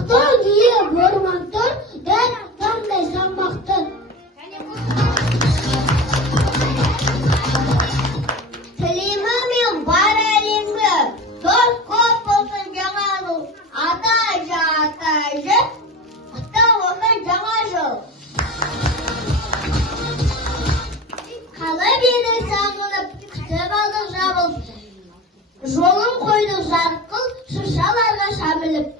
Мақтау күйе бормақтар, дәл таңдай самбақтар. Тілеймі мен бар әлемге, дос көп болсын жаңа жыл. Ата жыл, құтты болсын жаңа жыл. Қала бені сағынып, күтіп алдық жабылып. Жолын қойдық жарқыл, шыршаларға шабылып.